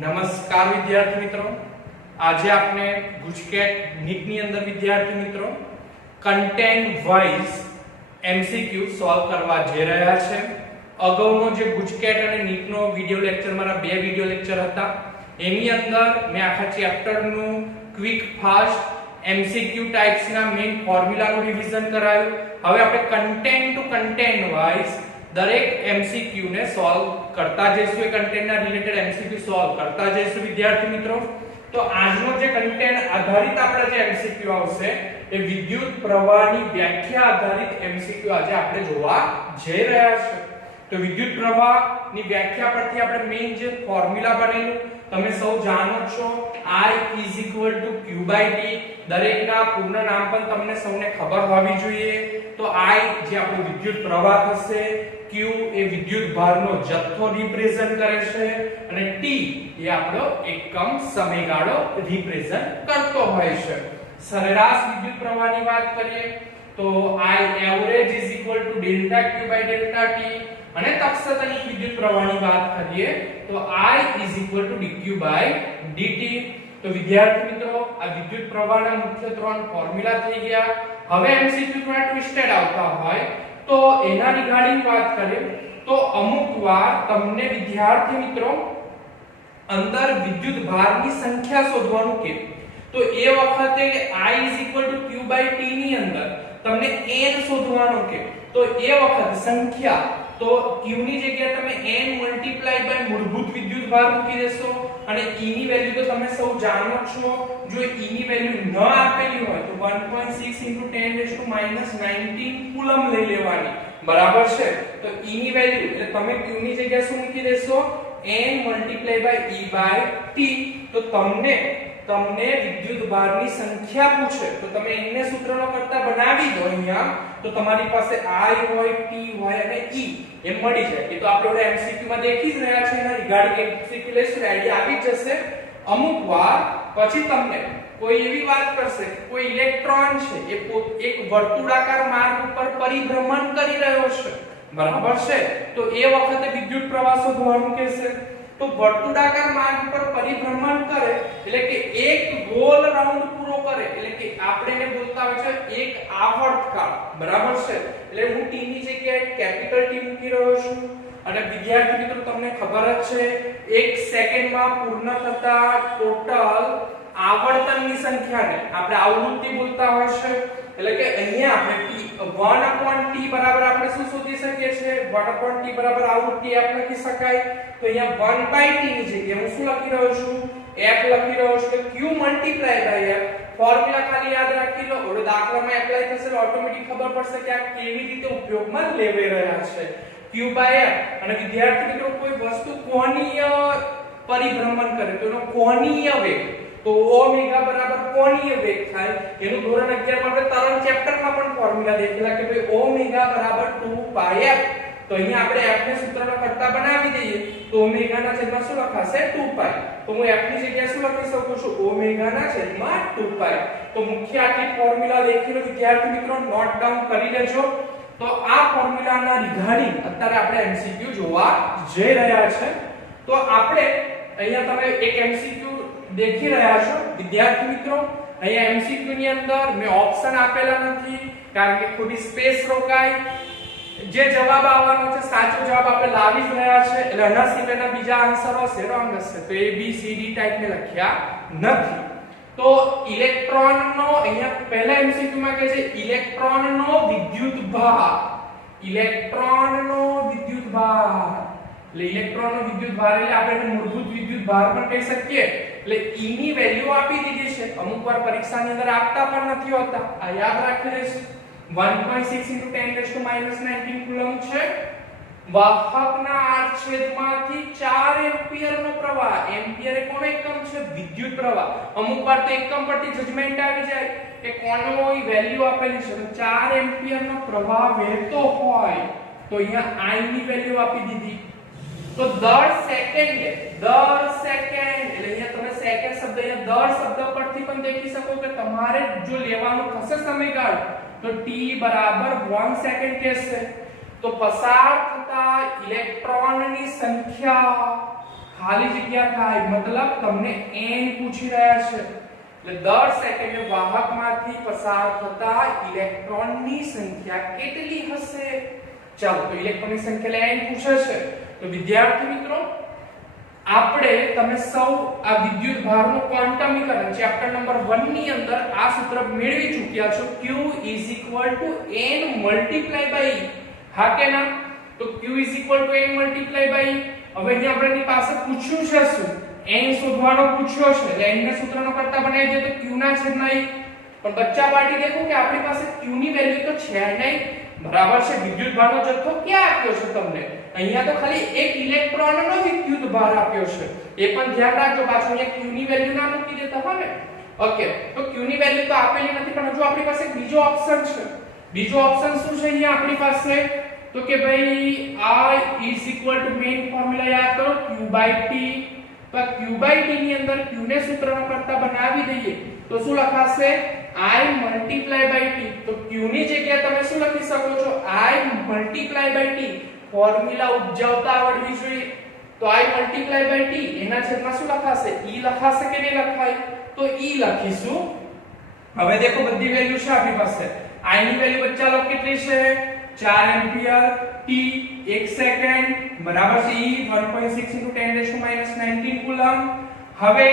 નમસ્કાર વિદ્યાર્થી મિત્રો, આજે આપણે ગુજકેટ નીટ ની અંદર વિદ્યાર્થી મિત્રો કન્ટેન્ટ વાઇઝ MCQ સોલ્વ કરવા જઈ રહ્યા છે. અગાઉનો જે ગુજકેટ અને નીટ નો વિડિયો લેક્ચર, મારા બે વિડિયો લેક્ચર હતા, એની અંદર મેં આખા ચેપ્ટરનું ક્વિક ફાસ્ટ MCQ ટાઇપ્સ ના મેઇન ફોર્મ્યુલાનું રિવિઝન કરાયું. હવે આપણે કન્ટેન્ટ ટુ કન્ટેન્ટ વાઇઝ દરેક MCQ ને સોલ્વ કરતા જઈશું, એ કન્ટેન્ટ ના રિલેટેડ MCQ સોલ્વ કરતા જઈશું વિદ્યાર્થી મિત્રો. તો આજનો જે કન્ટેન્ટ આધારિત આપણે જે MCQ આવશે એ વિદ્યુત પ્રવાહની વ્યાખ્યા આધારિત MCQ આજે આપણે જોવા જઈ રહ્યા છે. તો વિદ્યુત પ્રવાહની વ્યાખ્યા પરથી આપણે મેઇન જે ફોર્મ્યુલા બનેલું તમે સૌ જાણો છો, I = Q/T. દરેકના પૂર્ણ નામ પણ તમને સૌને ખબર હોવી જોઈએ. તો I જે આપણો વિદ્યુત પ્રવાહ થશે, Q એ વિદ્યુત ભારનો જથ્થો રિપ્રેઝન્ટ કરે છે અને T એ આપણો એકમ સમયગાળો રિપ્રેઝન્ટ કરતો હોય છે. સરેરાશ વિદ્યુત પ્રવાહની વાત કરીએ તો I average = ΔQ/ΔT અને તત્સમય વિદ્યુત પ્રવાહની વાત કરીએ તો I = dQ/dt. તો વિદ્યાર્થી મિત્રો, આ વિદ્યુત પ્રવાહના મુખ્ય ત્રણ ફોર્મ્યુલા થઈ ગયા. હવે MCQ થોડા ટ્વિસ્ટેડ આવતા હોય તો એના રિગાર્ડિંગ વાત કરીએ તો અમુક વાર તમને વિદ્યાર્થી મિત્રો અંદર વિદ્યુત ભારની સંખ્યા શોધવાનું કે તો એ વખતે I = Q/T ની અંદર તમને n શોધવાનું કે તો એ વખતે સંખ્યા તો Q ની જગ્યાએ તમે n × મૂળભૂત વિદ્યુત ભાર મૂકી દેશો અને E ની વેલ્યુ તો તમે સૌ જાણો છો. જો E ની વેલ્યુ ન આપેલી હોય તો 1.6 × 10⁻⁻19 કુલમ લઈ લેવાની, બરાબર છે. તો E ની વેલ્યુ એટલે તમે Q ની જગ્યાએ શું મૂકી દેશો, n × E/T. તો તમને વિદ્યુત ભારની સંખ્યા પૂછે તો તમે n ને સૂત્રનો કરતા બનાવી દો અહીંયા, તો તમારી પાસે I હોય, T હોય અને E એ મળી જાય. એ તો આપણે MCQ માં દેખી જ રહ્યા છે, એના રિગાર્ડિંગ MCQ લેશું, આઈડિયા આવી જ જશે. અમુક વાર પછી તમને કોઈ એવી વાત કરશે કે કોઈ ઇલેક્ટ્રોન છે એ એક વર્તુળાકાર માર્ગ ઉપર પરિભ્રમણ કરી રહ્યો છે, બરાબર છે. તો એ વખતે વિદ્યુત પ્રવાહ શોધવાનું કહેશે. તો વર્તુળાકાર માર્ગ પર પરિભ્રમણ કરે એટલે કે એક ગોલ રાઉન્ડ પૂરો કરે એટલે કે આપણે એને બોલતા હોય છે એક આવર્તકાળ, બરાબર છે. એટલે હું T ની જગ્યાએ કેપિટલ T મૂકી રહ્યો છું અને વિદ્યાર્થી મિત્રો તમને ખબર જ છે 1 સેકન્ડમાં પૂર્ણ થતા ટોટલ આવર્તનની સંખ્યાને આપણે આવૃત્તિ બોલતા હોય છે. એટલે કે અહીંયા આપણે 1/T બરાબર આપણે શું શોધી શકીએ છીએ, 1/T બરાબર આવૃત્તિ f લખી શકાય. તો અહીંયા 1/T ની જગ્યાએ હું શું લખી રહ્યો છું, f લખી રહ્યો છું. Q × f ફોર્મ્યુલા ખાલી યાદ રાખી લો, હવે દાખલામાં એપ્લાય થશે તો ઓટોમેટિક ખબર પડશે કે આ કેવી રીતે ઉપયોગમાં લેવાઈ રહ્યા છે. Q/f અને વિદ્યાર્થી મિત્રો કોઈ વસ્તુ કોણીય પરિભ્રમણ કરે તો એનો કોણીય વેગ, તો ઓમેગા બરાબર કોણીય વેગ થાય. એનું ધોરણ 11 માં આપણે તરંગ ચેપ્ટરમાં પણ ફોર્મ્યુલા દેખેલા કે ભાઈ ઓમેગા બરાબર 2πf. તો અહીંયા આપણે f ને સૂત્રનો કરતા બનાવી દઈએ તો ઓમેગા ના છેદમાં શું લખાશે, 2π. તો હું f ની જગ્યાએ શું લખી શકું છું, ઓમેગા ના છેદમાં 2π. તો મુખ્ય આટલી ફોર્મ્યુલા દેખી લો વિદ્યાર્થી મિત્રો, નોટ ડાઉન કરી લેજો. તો આ ફોર્મ્યુલાના રિગાર્ડિંગ અત્યારે આપણે MCQ જોવા જઈ રહ્યા છે. તો આપણે અહીંયા તમે એક MCQ દેખી રહ્યા છો વિદ્યાર્થી મિત્રો. અહીંયા MCQ ની અંદર મેં ઓપ્શન આપેલા નથી કારણ કે ખોટી સ્પેસ રોકાય. જે જવાબ આવવાનો છે સાચો જવાબ આપણે લાવી જ રહ્યા છે, એટલે આના સિવાયના બીજા આન્સર હશે રોંગ હશે. તો A B C D type મે લખ્યા નથી. તો ઇલેક્ટ્રોનનો અહીંયા પહેલા MCQ માં કહે છે ઇલેક્ટ્રોનનો વિદ્યુત ભાર, ઇલેક્ટ્રોનનો વિદ્યુત ભાર. એટલે ઇલેક્ટ્રોનનો વિદ્યુત ભાર એટલે આપણે મૂળભૂત વિદ્યુત ભાર પણ કહી શકીએ. એટલે E ની વેલ્યુ આપી દીધી છે, અમુક વાર પરીક્ષાની અંદર આપતા પણ નથી હોતા, આ યાદ રાખી લેશું. 1.6 × 10⁻⁻19 કુલમ છે. વાહકના આડછેદમાંથી 4 એમ્પિયરનો પ્રવાહ, એમ્પિયર એ કોનો એકમ છે, વિદ્યુત પ્રવાહ. અમુક વાર તો એકમ પરથી જજમેન્ટ આવી જાય કે કોનો વેલ્યુ આપેલી છે, તો 4 એમ્પિયરનો પ્રવાહ વહેતો હોય તો અહીંયા I ની વેલ્યુ આપી દીધી. તો દર સેકન્ડે એટલે અહીંયા તમે સેકન્ડ શબ્દ અહીંયા દર શબ્દ પરથી પણ દેખી શકો કે તમારે જો લેવાનું થશે સમયગાળો તો t બરાબર 1 સેકન્ડ કહેશે. તો પસાર થતા ઇલેક્ટ્રોનની સંખ્યા ખાલી જગ્યા થાય, મતલબ તમને n પૂછી રહ્યા છે એટલે દર સેકન્ડે વાહકમાંથી પસાર થતા ઇલેક્ટ્રોનની સંખ્યા કેટલી હશે? ચાલો તો ઇલેક્ટ્રોનની સંખ્યા n પૂછે છે તો વિદ્યાર્થી મિત્રો આપણે તમે સૌ આ વિદ્યુત ભારનો ક્વોન્ટમીકરણ ચેપ્ટર નંબર 1 ની અંદર આ સૂત્ર મેળવી ચૂક્યા છો q n × E. હા કે ના? તો q n × E. હવે અહીંયા આપણી પાસે પૂછ્યું છે શું? n શોધવાનો પૂછ્યો છે એટલે n ને સૂત્રનો કરતા બનાવી દે તો q ના છેદમાં E. પણ બચ્ચા પાર્ટી દેખો કે આપણી પાસે q ની વેલ્યુ તો છે નહીં, બરાબર છે? વિદ્યુત ભારનો જથ્થો ક્યાં આપ્યો છે તમને? અહીંયા તો ખાલી એક ઇલેક્ટ્રોનનો વિદ્યુત ભાર આપ્યો છે, એ પણ ધ્યાન રાખજો. પાછું અહીંયા q ની વેલ્યુ ના મૂકી દેતા હો ને. ઓકે, તો q ની વેલ્યુ તો આપેલી નથી, પણ હજુ આપણી પાસે બીજો ઓપ્શન છે. બીજો ઓપ્શન શું છે અહીંયા આપણી પાસે? તો કે ભાઈ I મેઈન ફોર્મ્યુલા યાદ કરો q/t. તો q/t ની અંદર q ને સૂત્રનો કરતા બનાવી દઈએ તો શું લખાશે? I × t. તો q ની જગ્યાએ તમે શું લખી શકો છો? I × t. ફોર્મ્યુલા ઉપજાવતા આવડવી જોઈએ. તો I × t એના છેદમાં શું લખાશે? E લખાશે કે નહીં લખાય? તો E લખીશું. હવે દેખો બધી વેલ્યુ છે આપણી પાસે. I ની વેલ્યુ બચ્ચા લો કેટલી છે? 4 એમ્પિયર, t 1 સેકન્ડ બરાબર છે E 1.6 × 10⁻⁹ કુલમ. હવે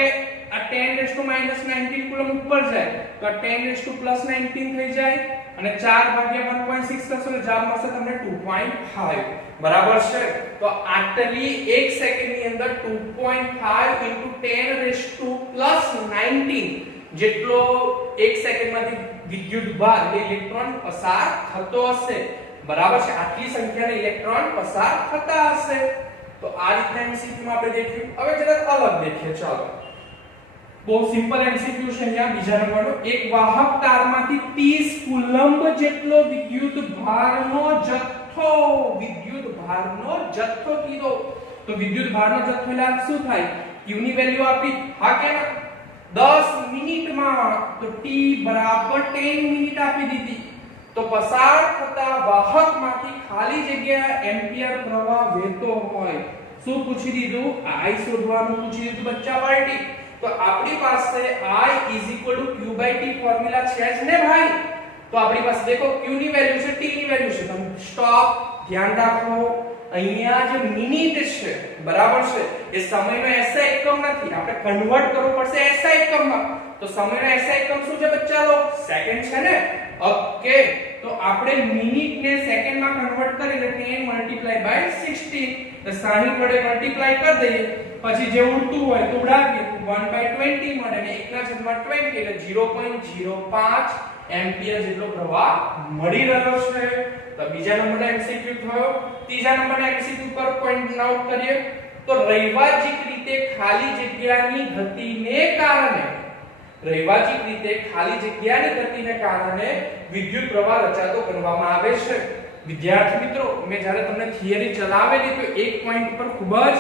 આ 10⁻⁹ કુલમ ઉપર જાય તો આ 10⁻+19 થઈ જાય અને 4 ભાગ્યા 1.6 કરશો એટલે જવાબ મળશે તમને 2.5. બરાબર છે? તો આટલી 1 સેકન્ડની અંદર 2.5 × 10⁻19 જેટલો 1 સેકન્ડમાંથી વિદ્યુત ભાર એટલે ઇલેક્ટ્રોન પસાર થતો હશે. બરાબર છે? આટલી સંખ્યાના ઇલેક્ટ્રોન પસાર થતા હશે. તો આ રીતના MCQ માં આપણે દેખ્યું. હવે જરા અલગ દેખીએ. ચાલો, બહુ સિમ્પલ MCQ છે અહીંયા બીજા નંબરનો. એક વાહક તારમાંથી 30 કુલંબ જેટલો વિદ્યુત ભારનો જથ્થો કીધો. તો વિદ્યુત ભારનો જથ્થો એટલે શું થાય? q ની વેલ્યુ આપી. હા કે ના? 10 મિનિટમાં તો t બરાબર 10 મિનિટ આપી દીધી. તો પસાર થતા વાહકમાંથી ખાલી જગ્યા એમ્પિયર પ્રવાહ વહેતો હોય. શું પૂછી દીધું? I શોધવાનું પૂછી દીધું બચ્ચા પાર્ટી. તો આપણી પાસે I q/t ફોર્મ્યુલા છે જ ને ભાઈ? તો આપણી પાસે દેખો q ની વેલ્યુ છે, t ની વેલ્યુ છે. તમે સ્ટોપ, ધ્યાન રાખો. અહીંયા જે મિનિટ છે બરાબર છે એ સમયનો SI એકમ નથી, આપણે કન્વર્ટ કરવું પડશે SI એકમમાં. તો સમયનો SI એકમ શું છે બચ્ચા લો? સેકન્ડ છે ને? ઓકે, તો આપણે મિનિટ ને સેકન્ડમાં કન્વર્ટ કરીને 10 × 16 તો 60 વડે મલ્ટીપ્લાય કરી દઈએ. પછી જે ઉડતું હોય તો ઉડાવીએ 1/20 મળે ને 1/20 એટલે 0.05 એમ્પિયર જેટલો પ્રવાહ મળી રહ્યો છે. તો બીજા નંબરનો MCQ થયો. ત્રીજા નંબરના MCQ પર પોઈન્ટ આઉટ કરીએ તો રૈવાચિક રીતે ખાલી જગ્યાની ગતિને કારણે વિદ્યુત પ્રવાહ રચાતો ગણવામાં આવે છે. વિદ્યાર્થી મિત્રો, મેં જ્યારે તમને થિયરી ચલાવેલી તો એક પોઈન્ટ પર ખૂબ જ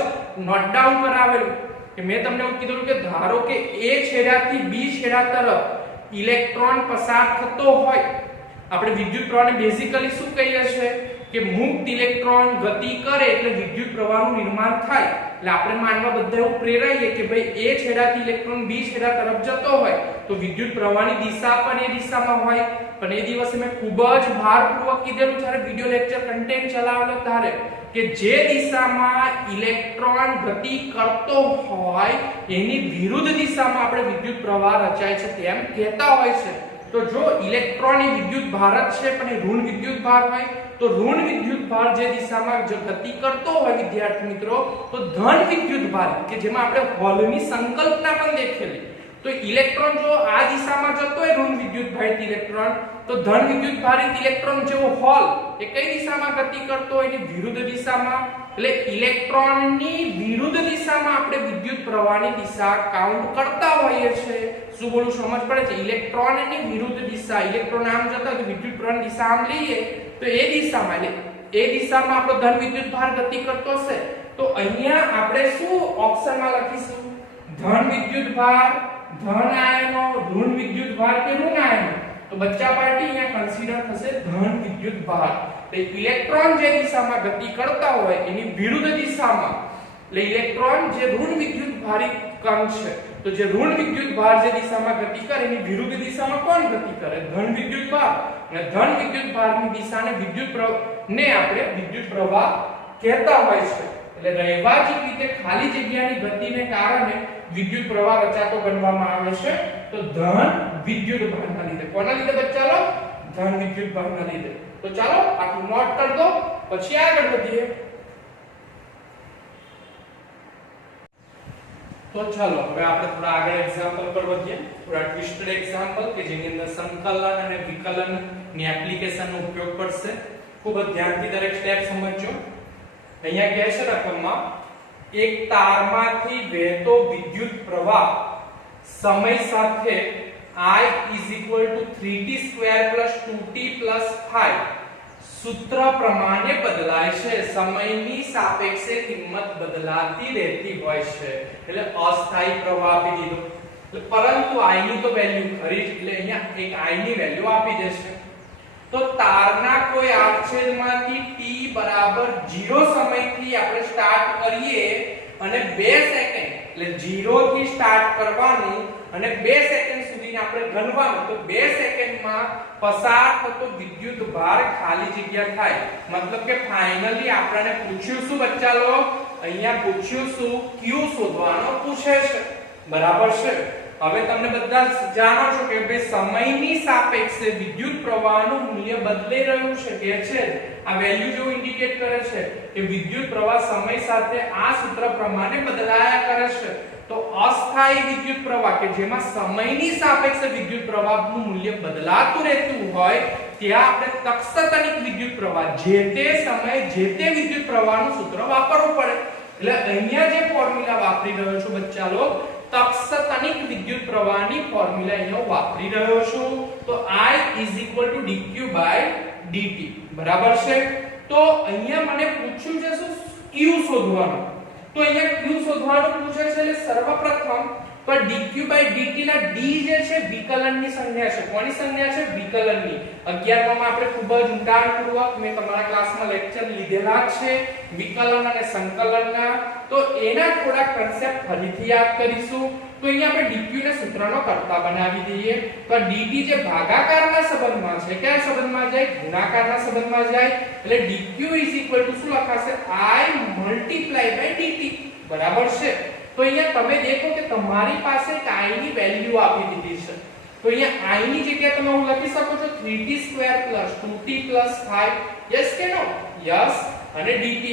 નોટ ડાઉન કરાવેલું કે મેં તમને એવું કીધું કે ધારો કે A છેડાથી B છેડા તરફ ઇલેક્ટ્રોન પસાર થતો હોય. આપણે વિદ્યુત પ્રવાહને બેઝિકલી શું કહીએ છીએ કે મુક્ત ઇલેક્ટ્રોન ગતિ કરે એટલે વિદ્યુત પ્રવાહનું નિર્માણ થાય. એટલે આપણે માનવા બધા એવું પ્રેરાઈએ કે ભાઈ A છેડાથી ઇલેક્ટ્રોન B છેડા તરફ જતો હોય તો વિદ્યુત પ્રવાહની દિશા પણ એ દિશામાં હોય. પણ એ દિવસે મેં ખૂબ જ ભારપૂર્વક કીધેલું જ્યારે વિડિયો લેક્ચર કન્ટેન્ટ ચલાવેલો ત્યારે કે જે દિશામાં ઇલેક્ટ્રોન ગતિ કરતો હોય એની વિરુદ્ધ દિશામાં આપણે વિદ્યુત પ્રવાહ રચાય છે તેમ કહેતા હોય છે. તો જો ઇલેક્ટ્રોન એ વિદ્યુત ભાર જ છે પણ એ ઋણ વિદ્યુત ભાર હોય તો ઋણ વિદ્યુત ભાર જે દિશામાં ગતિ કરતો હોય વિદ્યાર્થી મિત્રો તો ધન વિદ્યુત ભાર કે જેમાં આપણે હોલની સંકલ્પના પણ દેખેલી. તો ઇલેક્ટ્રોન જો આ દિશામાં જતો હોય ઋણ વિદ્યુત ભારિત ઇલેક્ટ્રોન તો ધન વિદ્યુત ભારિત ઇલેક્ટ્રોન જેવો હોલ એ કઈ દિશામાં ગતિ કરતો હોય એની વિરુદ્ધ દિશામાં. એટલે ઇલેક્ટ્રોનની વિરુદ્ધ દિશામાં આપણે વિદ્યુત પ્રવાહની દિશા કાઉન્ટ કરતા હોઈએ છીએ. શું બોલું સમજ પડે છે? ઇલેક્ટ્રોનની વિરુદ્ધ દિશા, ઇલેક્ટ્રોન આમ જતા તો વિદ્યુત પ્રવાહની દિશા આમ લઈએ તો એ દિશામાં એટલે એ દિશામાં આપણો ધન વિદ્યુત ભાર ગતિ કરતો હશે. તો અહીંયા આપણે શું ઓપ્શનમાં લખીશું? ધન વિદ્યુત ભાર, ધન આયનો, ઋણ વિદ્યુત ભાર કે ઋણ આયનો. તો બચ્ચા પાર્ટી અહીંયા કન્સિડર થશે ધન વિદ્યુત ભાર. તો ઇલેક્ટ્રોન જે દિશામાં ગતિ કરતા હોય એની વિરુદ્ધ દિશામાં એટલે ઇલેક્ટ્રોન જે ઋણ વિદ્યુત ભારિત કણ છે, તો જે ઋણ વિદ્યુત ભાર જે દિશામાં ગતિ કરે એની વિરુદ્ધ દિશામાં કોણ ગતિ કરે? ધન વિદ્યુત ભાર. અને ધન વિદ્યુત ભારની દિશાને આપણે વિદ્યુત પ્રવાહ કહેતા હોય છે. એટલે રૈવાજિક રીતે ખાલી જગ્યાની ગતિને કારણે વિદ્યુત પ્રવાહ રચાતો ગણવામાં આવે છે. તો ધન વિદ્યુત ભારના લીધે. કોના લીધે બચ્ચાઓ? ધન વિદ્યુત ભારના લીધે. તો ચાલો આટલું નોટ કરી દો, પછી આગળ વધીએ. તો ચાલો હવે આપણે થોડા આગળ એક્ઝામ્પલ પર વધીએ. થોડા ટ્વિસ્ટેડ એક્ઝામ્પલ કે જેની અંદર સંકલન અને વિકલન ની એપ્લિકેશન નો ઉપયોગ પડશે. ખૂબ જ ધ્યાનથી દરેક સ્ટેપ સમજજો. અહીંયા કહે છે રકમમાં એક તારમાંથી વહેતો વિદ્યુત પ્રવાહ સમય સાથે I = 3t² + 2t + 5 સૂત્ર પ્રમાણે બદલાય છે. સમયની સાપેક્ષે કિંમત બદલાતી રહેતી હોય છે. એટલે અસ્થાયી પ્રવાહ આપી દીધો. પરંતુ I ની તો વેલ્યુ ખરી જ, એટલે અહીંયા એક I ની વેલ્યુ આપી દેશે. તો તારના કોઈ આડછેદમાંથી t બરાબર 0 સમયથી આપણે સ્ટાર્ટ કરીએ અને 2 સેકન્ડ, એટલે 0 થી સ્ટાર્ટ કરવાનું અને 2 સેકન્ડ સુધી આપણે ગણવાનું. તો 2 સેકન્ડમાં પસાર થતો વિદ્યુત ભાર ખાલી જગ્યા થાય. મતલબ કે ફાઇનલી આપણને પૂછ્યું શું બચ્ચા લોગ? અહીંયા પૂછ્યું શું? q શોધવાનો પૂછે છે. બરાબર છે. હવે તમને બધા જાણો છો કે બે સમયની સાપેક્ષે વિદ્યુત પ્રવાહનું મૂલ્ય બદલાઈ રહ્યું છે કે છે. આ વેલ્યુ જો ઇન્ડિકેટ કરે છે કે વિદ્યુત પ્રવાહ સમય સાથે આ સૂત્ર પ્રમાણે બદલાયા કરે છે. તો અસ્થાયી વિદ્યુત પ્રવાહ કે જેમાં સમયની સાપેક્ષે વિદ્યુત પ્રવાહનું મૂલ્ય બદલાતું રહેતું હોય ત્યાં આપણે તત્ક્ષણિક વિદ્યુત પ્રવાહ જે તે સમયે જે તે વિદ્યુત પ્રવાહનું સૂત્ર વાપરવું પડે. એટલે અહીંયા જે ફોર્મ્યુલા વાપરી રહ્યો છું બચ્ચા લોગ, તત્ક્ષણિક વિદ્યુત પ્રવાહની ફોર્મ્યુલા અહીંયા વાપરી રહ્યો છું. તો I = dq/dt. બરાબર છે. તો અહીંયા મને પૂછ્યું છે શું? q શોધવાનું. તો અહીંયા q શોધવાનું પૂછે છે. એટલે સર્વપ્રથમ તો dq/dt ના d જે છે વિકલનની સંજ્ઞા છે. કોની સંજ્ઞા છે? વિકલનની. 11માં આપણે ખૂબ જ ઊંડાણપૂર્વક મેં તમારા ક્લાસમાં લેક્ચર લીધેલા છે વિકલન અને સંકલનના. તો એના થોડા કન્સેપ્ટ ફરીથી યાદ કરીશું. તો અહીંયા આપણે dq ને સૂત્રનો કર્તા બનાવી દઈએ. તો dt જે ભાગાકારના સંબંધમાં છે, કયા સંબંધમાં જાય? ગુણાકારના સંબંધમાં જાય. એટલે dq = શું લખાશે? I × dt. બરાબર છે. તો અહીંયા તમે દેખો કે તમારી પાસે I ની વેલ્યુ આપી દીધી છે. તો અહીંયા I ની જગ્યાએ તમે હું લખી શકો છો 3t² + 2t + 5. યસ કે નો? યસ. અને dt.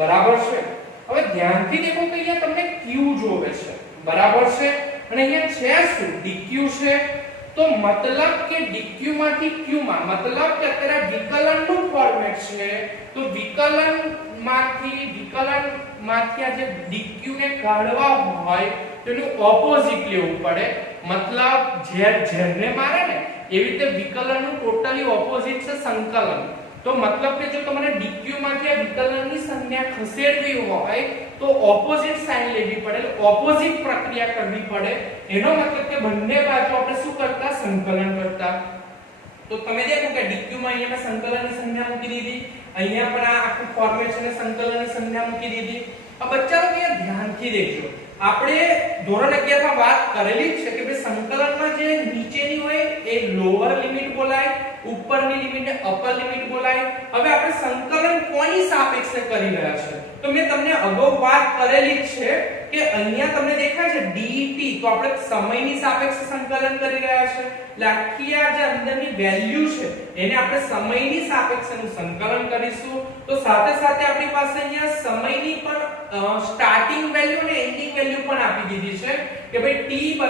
બરાબર છે. હવે ધ્યાનથી દેખો કે અહીંયા તમને q જોવે છે. બરાબર છે. અને અહીંયા છે શું? dq છે. તો મતલબ કે dq માંથી q માં, મતલબ કે અત્યારે વિકલનનું ફોર્મેટ છે. તો વિકલનમાંથી આ જે dq ને કાઢવા હોય તેનું ઓપોઝિટ લેવું પડે. મતલબ ઝેરને મારે ને એવી રીતે વિકલનનું ટોટલી ઓપોઝિટ છે સંકલન. તો મતલબ કે જો તમારે dq માંથી આ વિકલનની સંજ્ઞા ખસેડવી હોય તો ઓપોઝિટ સાઇન લેવી પડે, ઓપોઝિટ પ્રક્રિયા કરવી પડે. એનો મતલબ કે બંને બાજુ આપણે શું કરતા? સંકલન કરતા. તો તમે દેખો કે dq માં અહીંયા મેં સંકલનની સંજ્ઞા મૂકી દીધી, અહીંયા પણ આ આખું ફોર્મેટ છે ને સંકલનની સંજ્ઞા મૂકી દીધી. આ બચ્ચાઓ અહીંયા ધ્યાનથી દેખજો. આપણે ધોરણ 11 માં વાત કરેલી છે કે ભાઈ સંકલનમાં જે નીચેની હોય એ લોઅર લિમિટ બોલાય, ઉપરની લિમિટને અપર લિમિટ બોલાય. હવે આપણે સંકલન કોની સાપેક્ષે કરી રહ્યા છે? તો મેં તમને અગાઉ વાત કરેલી છે કે અહીંયા તમને દેખાય છે dt. તો આપણે સમયની સાપેક્ષે સંકલન કરી રહ્યા છે. એટલે આખી આ જે અંદરની વેલ્યુ છે એને આપણે સમયની સાપેક્ષેનું સંકલન કરીશું. તો સાથે સાથે આપણી પાસે અહીંયા સમયની પણ સ્ટાર્ટિંગ વેલ્યુ અને એન્ડિંગ વેલ્યુ પણ આપી દીધી છે કે ભાઈ t =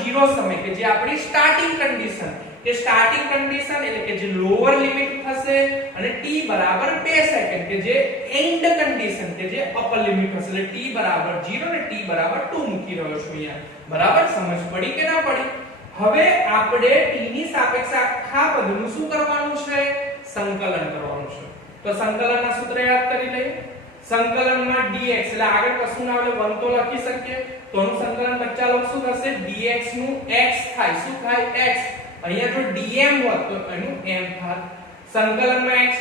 0 સમય કે જે આપણી સ્ટાર્ટિંગ કન્ડિશન, કે સ્ટાર્ટિંગ કન્ડિશન એટલે કે જે લોઅર લિમિટ થશે, અને t = 2 સેકન્ડ કે જે એન્ડ કન્ડિશન કે જે અપર લિમિટ થશે. એટલે t = 0 અને t = 2 મૂકી રહ્યો છું અહીંયા. બરાબર? સમજ પડી કે ના પડી? હવે આપણે t ની સાપેક્ષે આખા પદનું શું કરવાનું છે? સંકલન કરવાનું છે. તો સંકલનના સૂત્ર યાદ કરી લઈએ. સંકલનમાં dx એટલે આગળ કશું ના આવે 1 તો લખી શકીએ. તો નું સંકલન બચ્ચા લોકો શું થશે? dx નું x થાય. શું થાય? x. અહીંયા જો dm હોત તો એનું m થાત. સંકલનમાં x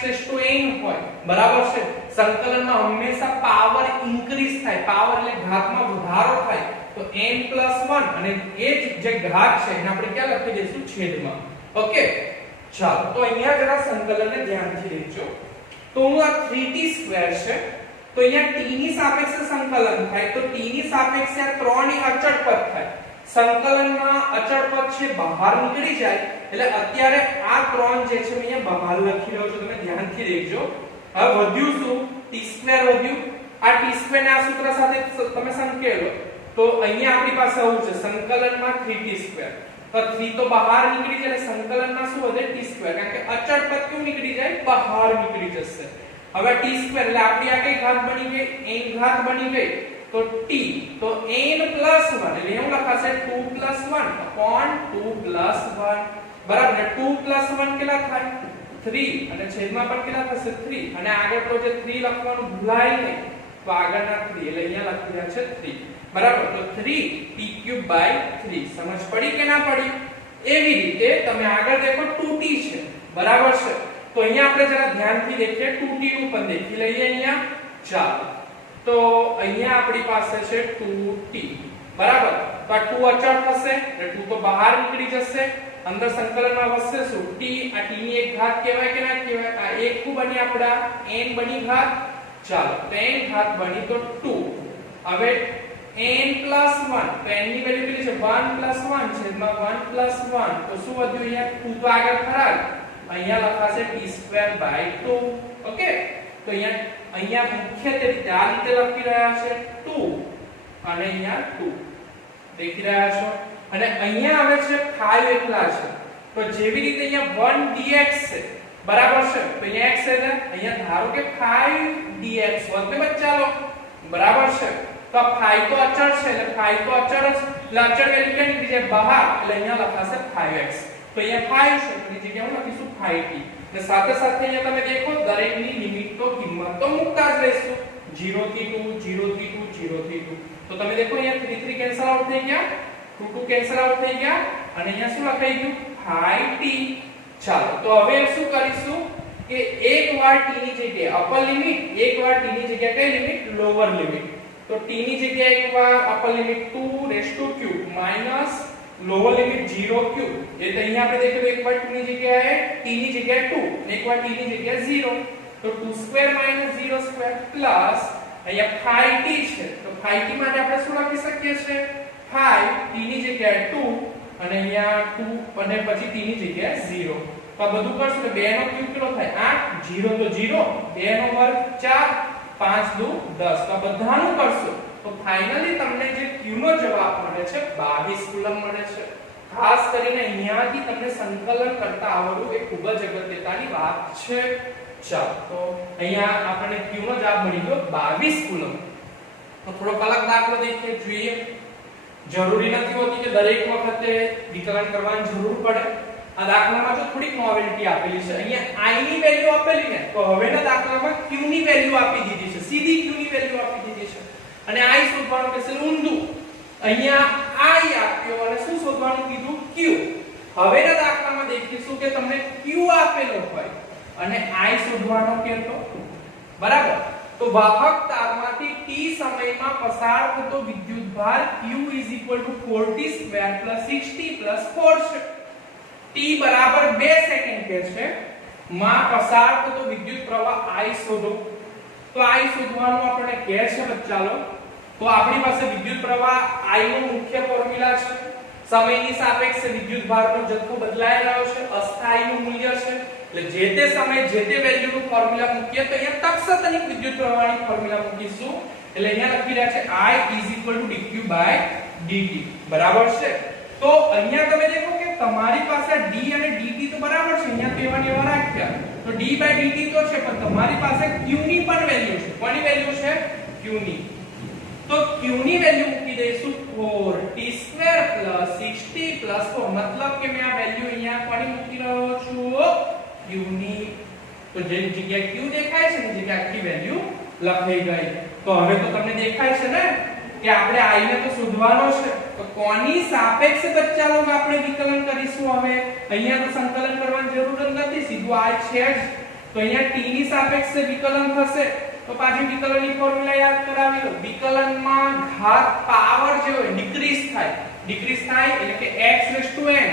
n હોય. બરાબર છે. સંકલનમાં હંમેશા પાવર ઇન્ક્રીઝ થાય, પાવર એટલે ઘાતમાં વધારો થાય, તો n+1 અને એ જે ઘાત છે એને આપણે ક્યાં લખી દઈશું? છેદમાં. ઓકે, ચાલો તો અહીંયા જરા સંકલનને ધ્યાનથી લેજો. તો હું આ 3t² છે, તો અહીંયા t ની સાપેક્ષે સંકલન થાય, તો t ની સાપેક્ષે આ 3 ની અચળ પદ થાય. સંકલનમાં અચળ પદ છે બહાર નીકળી જાય, એટલે અત્યારે આ 3 જે છે મેં અહીંયા બહાર લખી રહ્યો છું, તમે ધ્યાનથી દેખજો. હવે વધ્યું શું? t² વધ્યું. આ t² ને આ સૂત્ર સાથે તમે સંકેલો, તો અહીંયા આપણી પાસે આવું છે સંકલનમાં 3t². તો 3 તો બહાર નીકળી જાય, એટલે સંકલનમાં શું વધે? t², કારણ કે અચળ પદ ક્યું નીકળી જાય? બહાર નીકળી જશે. હવે t² એટલે આપણી આ કઈ ઘાત બની ગઈ? n ઘાત બની ગઈ. તો t તો n+1 એટલે એવું લખાશે 2+1 upon 2+1 બરાબર. ને 2+1 કેટલા થાય? 3 અને છેદમાં પણ કેટલા થશે? 3 અને આગળ તો જે 3 લખવાનું ભૂલાય નહીં, તો આગળના 3 એટલે અહીંયા લખી રહ્યા છે 3 બરાબર. તો 3t³/3 સમજ પડી કે ના પડી? એવી રીતે તમે આગળ દેખો 2t છે બરાબર છે. તો અહીંયા આપણે જરા ધ્યાનથી દેખીએ 2t નું પણ દેખી લઈએ અહીંયા. ચાલો તો અહીંયા આપણી પાસે છે 2t બરાબર. તો આ 2 અચળ થશે એટલે 2 તો બહાર નીકળી જશે, અંદર સંકલનમાં વધશે શું? t. આ t ની એક ઘાત કહેવાય કે ના કહેવાય? આ એક શું બની આપડા? n બની ઘાત. ચાલો તો n ઘાત બની તો 2. હવે n+1 તો n ની વેલ્યુ કેટલી છે? 1+1 છેદમાં 1+1 તો શું વધ્યું અહીંયા? 2 તો આગળ ખરા, અહીંયા લખાશે t²/2. ઓકે, તો અહીંયા મુખ્યત્વે રીતે આ રીતે લખી રહ્યા છે 2 અને અહીંયા 2 દેખી રહ્યા છો. અને અહીંયા આવે છે 5 એકલા છે, તો જેવી રીતે અહીંયા 1dx છે બરાબર છે, તો અહીંયા x એટલે અહીંયા ધારો કે 5dx હોત ને બચ્ચાઓ બરાબર છે. તો આ 5 તો અચળ છે, એટલે 5 તો અચળ જ, એટલે અચળ વેલ્યુ ક્યાં નીકળી જાય? બહાર, એટલે અહીંયા લખાશે 5x. તો અહીંયા 5 છે, તો જગ્યાએ હું લખીશું 5t. અને સાથે સાથે અહીંયા તમે દેખો દરેકની લિમિટ તો કિંમત તો મૂકતા જ રહીશું. 0 થી 2 0 થી 2 0 થી 2. તો તમે દેખો અહીંયા 3 3 કેન્સલ આઉટ થઈ ગયા, 2 2 કેન્સલ આઉટ થઈ ગયા, અને અહીંયા શું લખાઈ ગયું? 5t. ચાલો તો હવે શું કરીશું કે એકવાર t ની જગ્યાએ અપર લિમિટ, એકવાર t ની જગ્યાએ કઈ લિમિટ? Lower limit. તો t ની જગ્યાએ એકવાર upper limit 2^3 minus lower limit 0 cube. એટલે અહીંયા આપણે દેખીએ એકવાર 2 ની જગ્યાએ t ની જગ્યાએ 2 અને એકવાર t ની જગ્યાએ 0, તો 2² - 0² પ્લસ અહીંયા 5t છે, તો 5t માટે આપણે શું લખી શકીએ છે? 5 t ની જગ્યાએ 2 અને અહીંયા 2 અને પછી t ની જગ્યાએ 0. તો આ બધું કરશું તો 2 નો ક્યુબ કેટલો થાય? 8, 0 તો 0, 2 નો વર્ગ 4, 5 દુ 10. તો આ બધાનું કરશું તો ફાઇનલી તમને જે q નો જવાબ મળે છે 22 કુલમ મળે છે. ખાસ કરીને અહીંયાથી તમને સંકલન કરતા આવડવું એ ખૂબ જ અગત્યની વાત છે. ચાલો તો અહીંયા આપણને q નો જવાબ મળી ગયો 22 કુલમ. તો થોડો કલાક દાખલો દેખીએ જોઈએ. જરૂરી નથી હોતી કે દરેક વખતે વિકલન કરવાની જરૂર પડે. આ દાખલામાં જો થોડીક નોવેલ્ટી આપેલી છે, અહીંયા i ની વેલ્યુ આપેલી ને, તો હવેના દાખલામાં q ની વેલ્યુ આપી દીધી છે, સીધી q ની વેલ્યુ આપી દીધી છે અને i શોધવાનું કહેશે ઊંધું. અહીંયા i આપ્યો અને શું શોધવાનું કીધું? q. હવેના દાખલામાં દેખીશું કે તમને q આપેલો હોય અને i શોધવાનો કહેતો બરાબર. તો વાહક તારમાંથી t સમયમાં પસાર થતો વિદ્યુતભાર q = 4t² + 6t + 4 છે. t બરાબર 2 સેકન્ડ કે છે માં પસાર થતો વિદ્યુત પ્રવાહ i શોધો. તો i શોધવાનું આપણે કહે છે બચ્ચાઓ. તો આપણી પાસે વિદ્યુત પ્રવાહ i નો મુખ્ય ફોર્મ્યુલા છે. સમયની સાપેક્ષે વિદ્યુતભારનો જથ્થો બદલાઈ રહ્યો છે, અસ્થાયીનું મૂલ્ય છે. એટલે જે તે સમય જે તે વેલ્યુનું ફોર્મ્યુલા મૂકીએ તો અહીંયા તત્સમયિક વિદ્યુત પ્રવાહની ફોર્મ્યુલા મૂકીશું. એટલે અહીંયા લખી રહ્યા છે i = dq/dt બરાબર છે. તો અહીંયા તમે દેખો કે તમારી પાસે d અને dt તો બરાબર છે, અહીંયા તો એવા ને એવા રાખ્યા. તો d/dt તો છે, પણ તમારી પાસે q ની પણ વેલ્યુ છે. કોની વેલ્યુ છે? q ની. તો q ની વેલ્યુ મૂકી દઈશું 4t² + 6t + 4. મતલબ કે મેં આ વેલ્યુ અહીંયા કોની મૂકી રહ્યો છું? q ની. તો જે જગ્યાએ q દેખાય છે ને જગ્યાએ આખી વેલ્યુ લખાઈ ગઈ. તો હવે તો તમને દેખાય છે ને કે આપણે i ને તો શોધવાનો છે. તો કોની સાપેક્ષે બચ્ચાઓ આપણે વિકલન કરીશું? હવે અહીંયા તો સંકલન કરવાની જરૂર નથી, સીધું i છે જ. તો અહીંયા t ની સાપેક્ષે વિકલન થશે. તો પાછી વિકલનની ફોર્મ્યુલા યાદ કરાવી લો. વિકલનમાં ઘાત પાવર જે હોય ડિક્રીઝ થાય એટલે કે x⁻n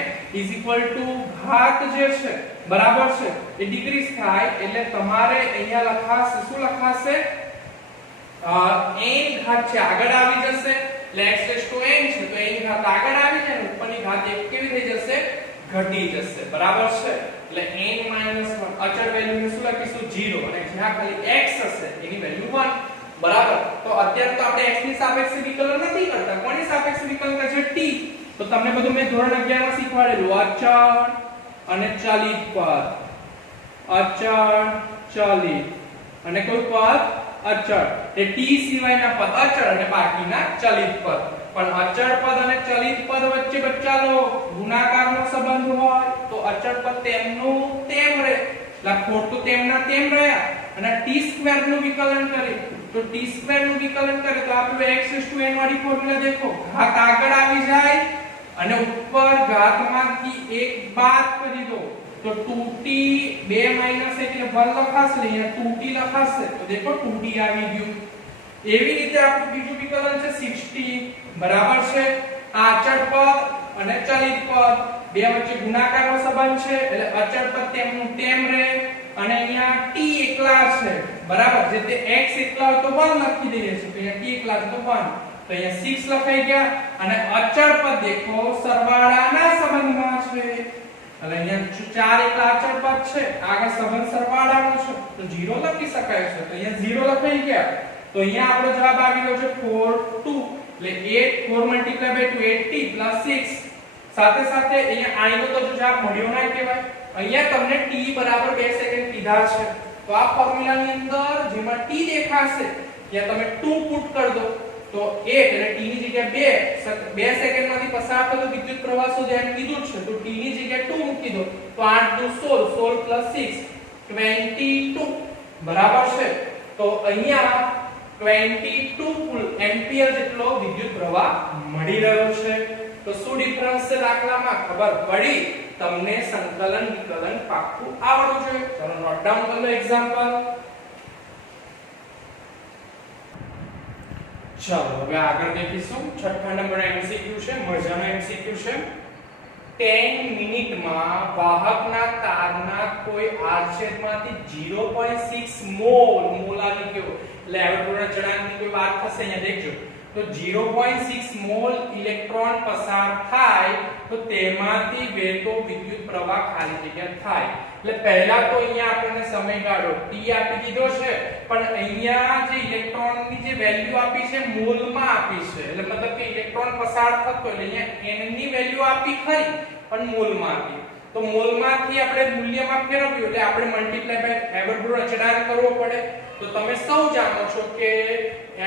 ઘાત જે છે બરાબર છે એ ડિક્રીઝ થાય એટલે તમારે અહીંયા લખાશે શું લખાશે n ઘાત છે આગળ આવી જશે એટલે x⁻n છે તો n ઘાત આગળ આવી જાય ને ઉપરની ઘાત એક કેવી થઈ જશે ઘટી જશે બરાબર છે એટલે n-1 અચળ વેલ્યુ ને શું લખીશું 0 અને જ્યાં ખાલી x હશે એની વેલ્યુ 1 બરાબર. તો અત્યારે તો આપણે x ની સાપેક્ષે વિકલન નથી કરતા, કોની સાપેક્ષે વિકલન કરે છે t. તો તમને બધું મેં ધોરણ 11 માં શીખવાડેલું અચળ અને ચલિત પદ, અચળ ચલિત અને કોઈ પદ અચળ એ t સિવાયના પદ અચળ અને બાકીના ચલિત પદ. પણ અચળ પદ અને ચલિત પદ વચ્ચે બચ્ચાલો ગુણાકારનો સંબંધ હોય તો અચળ પદ તેમનું તેમ રહે, એટલે ખોટું તેમના તેમ રહ્યા અને t² નું વિકલન કરે તો t² નું વિકલન કરે તો આપણું x⁻n વાળી ફોર્મ્યુલા દેખો ઘાત આગળ આવી જાય અને ઉપર ઘાતમાંથી એક બાદ કરી દો તો 2t 2 - 1 એટલે 1 લખાશે અહીંયા 2t લખાશે તો દેખો 2t આવી ગયું. એવી રીતે આપણું બીજું વિકલન છે 60 બરાબર છે. આ અચળ પદ અને ચલિત પદ બે વચ્ચે ગુણાકારનો સંબંધ છે એટલે અચળ પદ તેમનું તેમ રહે અને અહીંયા t એકલા છે બરાબર, જે તે x એકલા તો 1 લખી દઈએ છે તો અહીંયા t એકલા છે તો 1 તો અહીંયા 6 લખાઈ ગયા અને અચળ પદ દેખો સરવાળાના સંબંધમાં છે એટલે અહીંયા 4 એકલા અચળ પદ છે આગળ સંબંધ સરવાળાનો છે તો 0 લખી શકાય છે તો અહીંયા 0 લખાઈ ગયા. તો અહીંયા આપણો જવાબ આવી ગયો છે 4 2 એટલે 8 4 × 2 8t + 6 સાથે સાથે અહીંયા i નો તો જવાબ મળ્યો ના કહેવાય. અહીંયા તમને t બરાબર 2 સેકન્ડ કીધા છે તો આ ફોર્મ્યુલાની અંદર જેમાં t દેખાશે ત્યાં તમે 2 પુટ કરી દો તો 8 એટલે t ની જગ્યાએ 2 સેકન્ડમાંથી પસાર થતો વિદ્યુત પ્રવાહ શોધો એમ કીધું છે તો t ની જગ્યાએ 2 મૂકી દો તો 8 × 2 16 16 + 6 22 બરાબર છે. તો અહીંયા 22 એમ્પિયર જેટલો વિદ્યુત પ્રવાહ મળી રહ્યો છે. તો શું ડિફરન્સ છે દાખલામાં ખબર પડી? તમને સંકલન વિકલન પાક્કું આવડવું જોઈએ. ચલો નોટ ડાઉન કરી લો એક્ઝામ્પલ. ચલો હવે આગળ દેખીશું. છઠ્ઠા નંબરનો MCQ છે, મજાનો MCQ છે. 10 મિનિટમાં વાહકના તારના કોઈ આડછેદમાંથી 0.6 મોલ આવી ગયો એટલે એવોગાડ્રો ચળાંકની કોઈ વાત થશે અહીંયા દેખજો તો 0.6 મોલ ઇલેક્ટ્રોન પસાર થાય તો તેમાંથી વહેતો વિદ્યુત પ્રવાહ ખાલી જગ્યા થાય. એટલે પહેલા તો અહીંયા આપણને સમયગાળો t આપી દીધો છે પણ અહીંયા જે ઇલેક્ટ્રોનની જે વેલ્યુ આપી છે મોલમાં આપી છે એટલે મતલબ કે ઇલેક્ટ્રોન પસાર થતો એટલે અહીંયા n ની વેલ્યુ આપી ખરી પણ મોલમાં આપી તો મોલમાંથી આપણે મૂલ્યમાં ફેરવ્યું એટલે આપણે મલ્ટીપ્લાય બાય એવોગાડ્રો અચળાંક કરવો પડે. તો તમે સૌ જાણો છો કે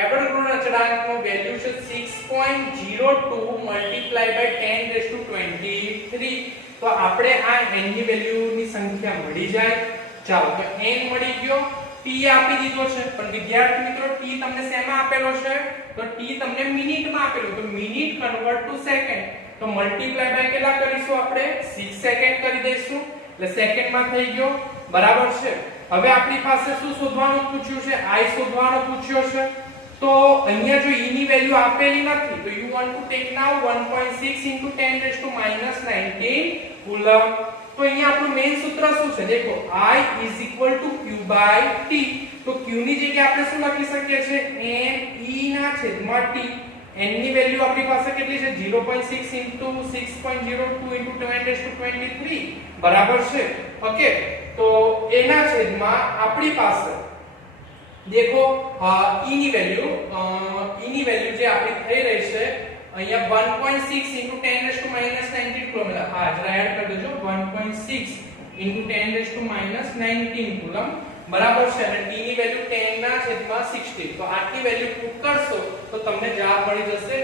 એવોગાડ્રો અચળાંકનો વેલ્યુ છે 6.02 મલ્ટીપ્લાય બાય 10⁻23 તો આપણે આ n ની વેલ્યુની સંખ્યા મળી જાય. ચાલો તો n મળી ગયો, t આપી દીધો છે પણ વિદ્યાર્થી મિત્રો t તમને શેમાં આપેલો છે તો t તમને મિનિટમાં આપેલો તો મિનિટ કન્વર્ટ ટુ સેકન્ડ તો મલ્ટીપ્લાય બાય કેટલા કરીશું આપણે 6 સેકન્ડ કરી દઈશું એટલે સેકન્ડમાં થઈ ગયો બરાબર છે. હવે આપણી પાસે શું શોધવાનું પૂછ્યું છે i શોધવાનો પૂછ્યો છે તો અહીંયા જો e ની વેલ્યુ આપેલી નથી તો you want to take now 1.6 × 10⁻⁻19 coulomb. તો અહીંયા આપણું મેઈન સૂત્ર શું છે દેખો i q/t તો q ની જગ્યાએ આપણે શું લખી શકીએ છીએ n e/t. n ની વેલ્યુ આપણી પાસે કેટલી છે 0.6 × 6.02 × 10⁻23 બરાબર છે. ઓકે તો એના છેદમાં આપણી પાસે देखो e ની વેલ્યુ જે આપણી થઈ રહી છે અહીંયા 1.6 × 10⁻⁻19 કુલમ હા જરા એડ કરી દેજો 1.6 × 10⁻⁻19 કુલમ બરાબર છે અને t ની વેલ્યુ 10/60 તો આટલી વેલ્યુ પુટ કરશો તો તમને જવાબ મળી જશે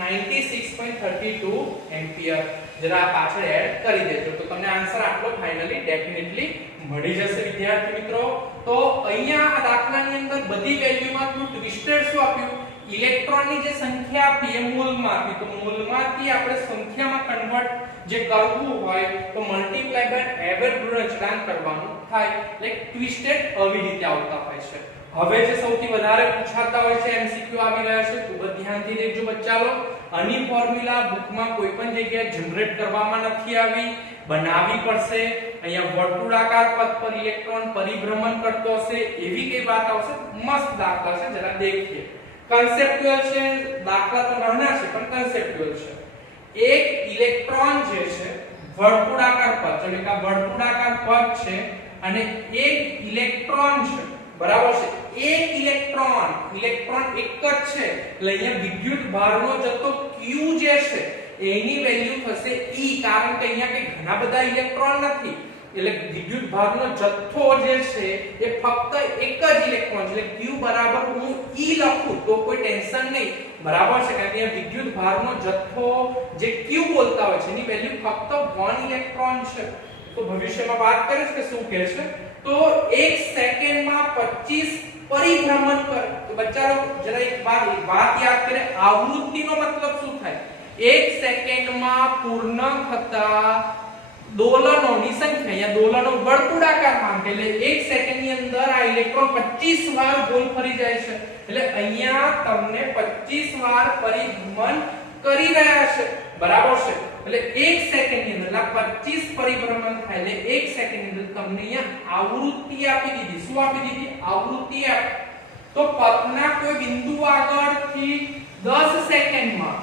96.32 એમ્પિયર. જરા પાછળ એડ કરી દેજો તો તમને આન્સર આટલો ફાઇનલી ડેફિનેટલી મળી જશે વિદ્યાર્થી મિત્રો. તો અહીંયા આ દાખલાની અંદર બધી વેલ્યુમાં થોડું ટ્વિસ્ટેડ શું આપ્યું ઇલેક્ટ્રોનની જે સંખ્યા આપી એ મોલમાં આપી તો મોલમાંથી આપણે સંખ્યામાં કન્વર્ટ જે કરવું હોય તો મલ્ટીપ્લાય બાય એવોગાડ્રો અચળાંક કરવાનું થાય એટલે ટ્વિસ્ટેડ આવી રીતે આવતા હોય છે. હવે જે સૌથી વધારે પૂછાતા હોય છે એમસીક્યુ આવી રહ્યા છે, ખૂબ જ ધ્યાનથી દેખજો બચ્ચાઓ. આની ફોર્મ્યુલા બુકમાં કોઈ પણ જગ્યાએ જનરેટ કરવામાં નથી આવી, બનાવવી પડશે. અહીંયા વર્તુળાકાર પથ પર ઇલેક્ટ્રોન પરિભ્રમણ કરતો હશે એવી કઈ વાત આવશે. મસ્ત દાખલા છે, જરા દેખીએ. કન્સેપ્ચ્યુઅલ છે, દાખલા તો નાના છે પણ કન્સેપ્ચ્યુઅલ છે. એક ઇલેક્ટ્રોન જે છે વર્તુળાકાર પથ, એટલે કે વર્તુળાકાર પથ છે અને એક ઇલેક્ટ્રોન છે, બરાબર છે. એક ઇલેક્ટ્રોન એક જ છે, એટલે અહીંયા વિદ્યુત ભારનો જથ્થો Q જે છે એની વેલ્યુ થશે E, કારણ કે અહીંયા કે ઘણા બધા ઇલેક્ટ્રોન નથી, એટલે વિદ્યુત ભારનો જથ્થો જે છે એ ફક્ત એક જ ઇલેક્ટ્રોન છે, એટલે Q બરાબર હું E લખું તો કોઈ ટેન્શન નહીં, બરાબર છે. કારણ કે અહીંયા વિદ્યુત ભારનો જથ્થો જે Q બોલતા હોય છે એની વેલ્યુ ફક્ત 1 ઇલેક્ટ્રોન છે. તો ભવિષ્યમાં વાત કરીશ કે શું કહે છે. તો 1 સેકન્ડમાં 25 પરિભ્રમણ કરે. તો બચ્ચાઓ જરા એક વાત યાદ કરે, આવૃત્તિનો મતલબ શું થાય? 1 સેકન્ડમાં પૂર્ણ થતા દોલનોની સંખ્યા, અહીંયા દોલનો વર્તુળાકારમાં, એટલે 1 સેકન્ડની અંદર આ ઇલેક્ટ્રોન 25 વાર ગોળ ફરી જાય છે, એટલે અહીંયા તમને 25 વાર પરિભ્રમણ કરી રહ્યા છે, બરાબર છે. એટલે 1 સેકન્ડની અંદર 25 પરિભ્રમણ થાય, એટલે 1 સેકન્ડની અંદર તમને અહીંયા આવૃત્તિ આપી દીધી. શું આપી દીધી? આવૃત્તિ આપી. તો પથના કોઈ બિંદુ આગળથી 10 સેકન્ડમાં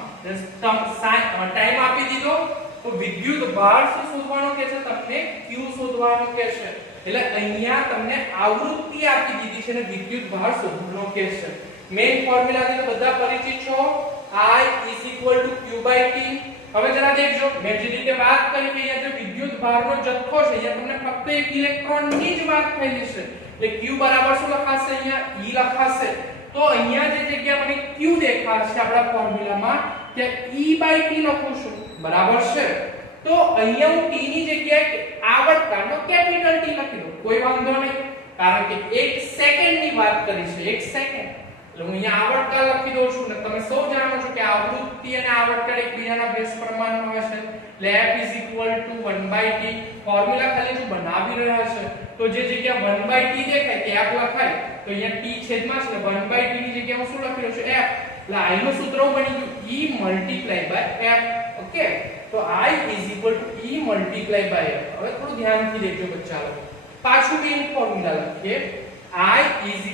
ટાઈમ આપી દીધો, તો વિદ્યુત ભાર શું શોધવાનો કે છે? તમને Q શોધવાનો કે છે. એટલે અહીંયા તમને આવૃત્તિ આપી દીધી છે અને વિદ્યુત ભાર શોધવાનો કે છે. મેઈન ફોર્મ્યુલાથી તો બધા પરિચિત છો, I Q/T. હવે જરા દેખજો, મેં જે રીતે વાત કરી કે અહીંયા જે વિદ્યુત ભારનો જથ્થો છે અહીંયા તમને ફક્ત એક ઇલેક્ટ્રોનની જ વાત થયેલી છે, એટલે Q બરાબર શું લખાશે? અહીંયા E લખાશે. તો અહીંયા જે જગ્યા મને Q દેખાશે આપણા ફોર્મ્યુલામાં ત્યાં E/T લખું છું, બરાબર છે. તો અહીંયા હું T ની જગ્યાએ આવર્તનનો કેપિટલ T લખી દઉં, કોઈ વાંધો નહીં, કારણ કે 1 સેકન્ડની વાત કરી છે. 1 સેકન્ડ એટલે હું અહીંયા આવર્તન લખી દઉં છું, ને તમે સૌ જાણો છો કે આવૃત્તિ અને આવર્તન એકબીજાના બેઝ પ્રમાણમાં હોય છે, એટલે F 1/T. ફોર્મ્યુલા ખાલી જો બનાવી રહ્યા છે તો જે જગ્યા 1/T દેખાય કે F લખાય, તો અહીંયા T છેદમાં છે, 1/T ની જગ્યાએ હું શું લખી રહ્યો છું? F. એટલે I નું સૂત્ર બની ગયું E × F. ઓકે, તો I E × F. હવે થોડું ધ્યાનથી દેખજો બચ્ચાઓ. પાછું મેઈન ફોર્મ્યુલા લખીએ, I Q/T.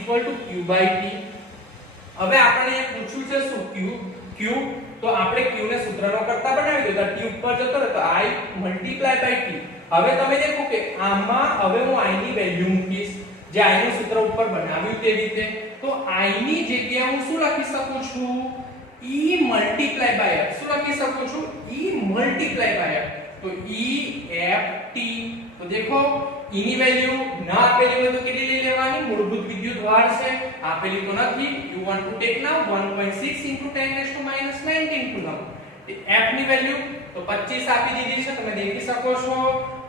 હવે આપણે પૂછ્યું છે શું? Q. તો આપણે Q ને સૂત્રનો કરતા બનાવી દો, તો T ઉપર જતો રહે તો I × T. હવે તમે દેખો કે આમાં હવે હું I ની વેલ્યુ મૂકીશ, જે I નું સૂત્ર ઉપર બનાવ્યું તે રીતે. તો I ની જગ્યાએ હું શું લખી શકું છું? E × F. શું લખી શકું છું? E × F. તો EFT. તો દેખો E ની વેલ્યુ ના આપેલી હોય તો કેટલી લઈ લેવાની? મૂળભૂત વિદ્યુત ભાર છે, આપેલી તો નથી. You want to take now 1.6 × 10⁻⁻19 coulomb. F ની વેલ્યુ તો 25 આપી દીધી છે, તમે દેખી શકો છો.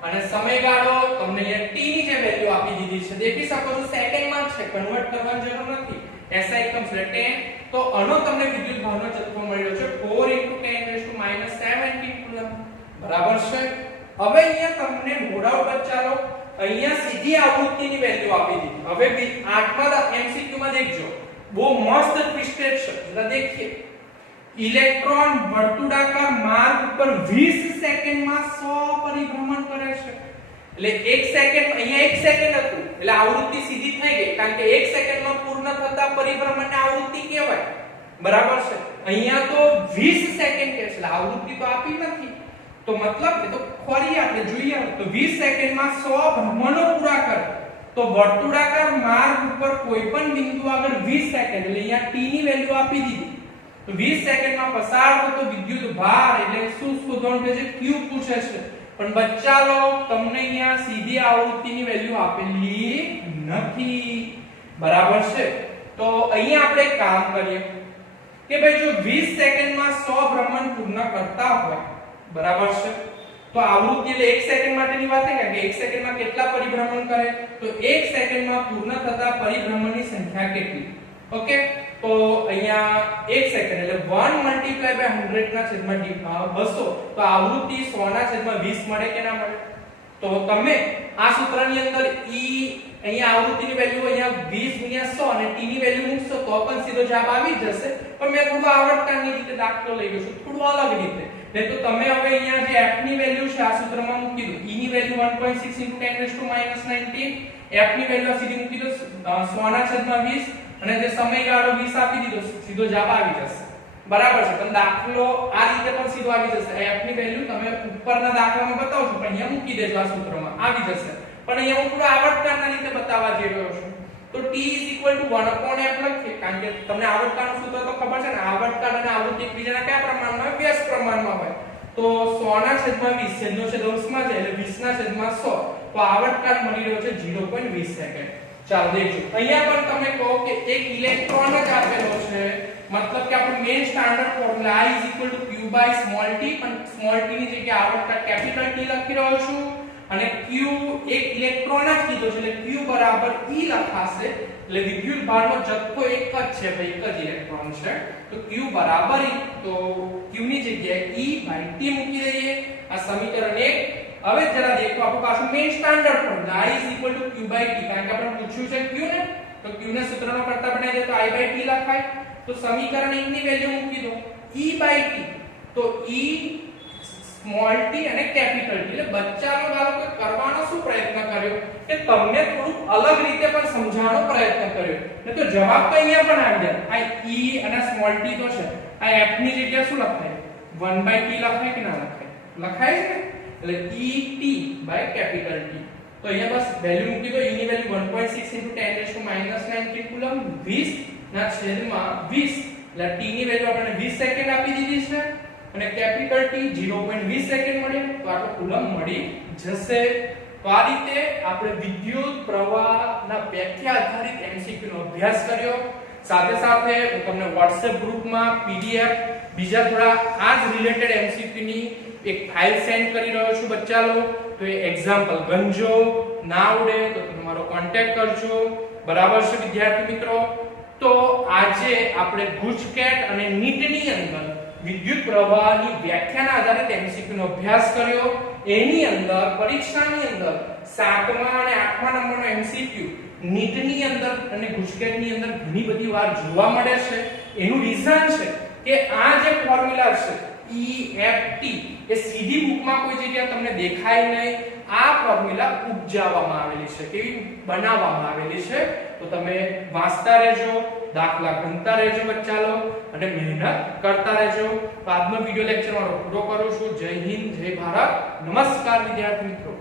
અને સમયગાળો તમને અહીંયા T ની જે વેલ્યુ આપી દીધી છે દેખી શકો છો, સેકન્ડમાં છે, કન્વર્ટ કરવાની જરૂર નથી. SI comes 10. તો આનો તમને વિદ્યુત ભારનો જથ્થો મળ્યો છે 4 × 10⁻17 કુલમ, બરાબર છે. હવે અહીંયા તમને મોડાઉટ બચ્ચાઓ અહીંયા સીધી આવૃત્તિની વેલ્યુ આપી દીધી. હવે 8મા MCQ માં દેખજો, બહુ મસ્ત ટ્વિસ્ટેડ છે, જરા દેખીએ. ઇલેક્ટ્રોન વર્તુળાકાર માર્ગ ઉપર 20 સેકન્ડમાં 100 પરિભ્રમણ કરે છે. એટલે 1 સેકન્ડ, અહીંયા 1 સેકન્ડ હતું એટલે આવૃત્તિ સીધી થઈ ગઈ, કારણ કે 1 સેકન્ડમાં પૂર્ણ થતા પરિભ્રમણને આવૃત્તિ કહેવાય, બરાબર છે. અહીંયા તો 20 સેકન્ડ કે છે, એટલે આવૃત્તિ તો આપી નથી. તો મતલબ એ તો ફરી આપણે જોઈએ તો 20 સેકન્ડમાં 100 ભ્રમણો પૂરા કરે. તો વર્તુળાકાર માર્ગ ઉપર કોઈ પણ બિંદુ આગળ 20 સેકન્ડ, એટલે અહીંયા T ની વેલ્યુ આપી દીધી. તો 20 સેકન્ડમાં પસાર થતો વિદ્યુત ભાર એટલે શું શોધવાનું છે? Q પૂછે છે. પણ બચ્ચાઓ તમને અહીંયા સીધી આવૃત્તિની વેલ્યુ આપેલી નથી, બરાબર છે. તો અહીંયા આપણે એક કામ કરીએ કે ભાઈ જો 20 સેકન્ડમાં 100 ભ્રમણ પૂર્ણ કરતા હોય, બરાબર છે, તો આવૃત્તિ એટલે 1 સેકન્ડ માટેની વાત છે કે 1 સેકન્ડમાં કેટલા પરિભ્રમણ કરે? તો 1 સેકન્ડમાં પૂર્ણ થતા પરિભ્રમણની સંખ્યા કેટલી? ઓકે, તો અહીંયા 1 સેકન્ડ એટલે 1 × 100 ના છેદમાં 200. તો આવૃત્તિ 100 ના છેદમાં 20 મળે કે ના મળે? તો તમે આ સૂત્રની અંદર e અહીંયા આવૃત્તિની વેલ્યુ અહીંયા 20 * 100 અને t ની વેલ્યુ મૂકશો તો પણ સીધો જવાબ આવી જશે, પણ મેં થોડું આવર્તનની રીતે દાખલો લઈ ગયો છું, થોડું અલગ રીતે. ને તો તમે હવે અહીંયા જે f ની વેલ્યુ છે આ સૂત્રમાં મૂકી દો. e ની વેલ્યુ 1.6 * 10⁻⁻19, f ની વેલ્યુ સીધી મૂકી દો 100/20 અને જે સમયગાળો 20 આપી દીધો, સીધો જવાબ આવી જશે. બરાબર છે. પણ દાખલો આ રીતે પણ સીધો આવી જશે. f ની વેલ્યુ તમે ઉપરના દાખલામાં બતાવો છો, પણ અહીંયા મૂકી દેજો, આ સૂત્રમાં આવી જશે. પણ અહીંયા હું થોડું આવર્તનના રીતે બતાવવા જઈ રહ્યો છું. તો t = 1/f લખીએ, કારણ કે તમને આવર્તનનું સૂત્ર તો ખબર છે ને, આવર્તન અને આવૃત્તિ એકબીજાના કયા પ્રમાણમાં હોય? વ્યસ્ત પ્રમાણમાં હોય. તો 100/20 છેદનો છેદ અંશમાં છે એટલે 20/100, તો આવર્તન મળી રહ્યો છે 0.20 સેકન્ડ. ચાલો દેખજો. અહીંયા પણ તમે કહો કે એક ઇલેક્ટ્રોન જ આપેલો છે, મતલબ કે આપણું main standard formula I = q/t, પણ સ્મોલ t ની જગ્યાએ આવર્તન કેપિટલ T લખી રહ્યો છું અને q એક ઇલેક્ટ્રોન જ કીધો છે એટલે q = E લખાશે. એટલે વિદ્યુત ભારનો જથ્થો એક જ છે ભાઈ, એક જ ઇલેક્ટ્રોન છે, તો q = E. તો q ની જગ્યાએ E/t મૂકી દઈએ. આ સમીકરણ 1. હવે જરા દેખો, આપણું પાછું main standard formula I = q/t, કારણ કે આપણે પૂછ્યું છે q ને, તો q ને સૂત્રનો કરતા બનાવી દે તો I/t લખાય. તો સમીકરણ 1 ની વેલ્યુ મૂકી દો E/t. તો E સ્મોલ t અને કેપિટલ T. એટલે બચ્ચાનો બાળકો કરવાનો શું પ્રયત્ન કર્યો કે તમને થોડું અલગ રીતે પણ સમજાવવાનો પ્રયત્ન કર્યો, ને તો જવાબ તો અહીંયા પણ આવી જાય. આ E અને સ્મોલ t તો છે, આ f ની જગ્યાએ શું લખાય? 1/t લખાય કે ના લખાય? લખાય છે ને. એટલે Et/T. તો અહીંયા બસ વેલ્યુ મૂકી દો. E ની વેલ્યુ 1.6 * 10⁻⁹ કુલમ 20/20, એટલે t ની વેલ્યુ આપણે 20 સેકન્ડ આપી દીધી છે અને કેપિટલ T 0.20 સેકન્ડ મળે, તો આટલો કુલમ મળી જશે. તો આ રીતે આપણે વિદ્યુત પ્રવાહના વ્યાખ્યા આધારિત MCQ નો અભ્યાસ કર્યો. સાથે સાથે હું તમને WhatsApp ગ્રુપમાં PDF બીજા થોડા આ જ રિલેટેડ MCQ ની એક ફાઇલ સેન્ડ કરી રહ્યો છું બચ્ચા લોકો. તો એ એક્ઝામ્પલ ગંજો ના આવડે તો તમે મારો કોન્ટેક્ટ કરજો. બરાબર છે વિદ્યાર્થી મિત્રો? તો આજે આપણે ગુજકેટ અને NEET ની અંદર વિદ્યુત પ્રવાહની વ્યાખ્યાના આધારિત MCQ નો અભ્યાસ કર્યો. એની અંદર પરીક્ષાની અંદર 7મા અને 8મા નંબરનો MCQ NEET ની અંદર અને ગુજકેટ ની અંદર ઘણી બધી વાર જોવા મળે છે. એનું રીઝન છે કે આ જે ફોર્મ્યુલા છે EFT એ સીધી બુકમાં કોઈ જગ્યાએ તમને દેખાય નહીં. આ ફોર્મ્યુલા ઉપજાવવામાં આવેલી છે, કેવી બનાવવામાં આવેલી છે. તો તમે વાંચતા રહેજો, દાખલા ગણતા રહેજો બચ્ચાલો, અને મહેનત કરતા રહેજો. તો આજનો વિડિયો લેક્ચર મારો પૂરો કરું છું. જય હિન્દ, જય ભારત, નમસ્કાર વિદ્યાર્થી મિત્રો.